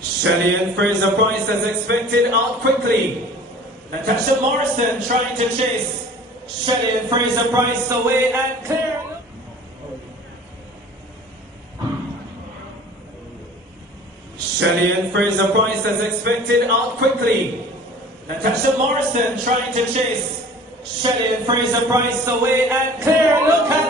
Shelly-Ann Fraser-Pryce as expected out quickly. Natasha Morrison trying to chase Shelly-Ann Fraser-Pryce away and clear. Shelly-Ann Fraser-Pryce as expected out quickly. Natasha Morrison trying to chase Shelly-Ann Fraser-Pryce away and clear. Look at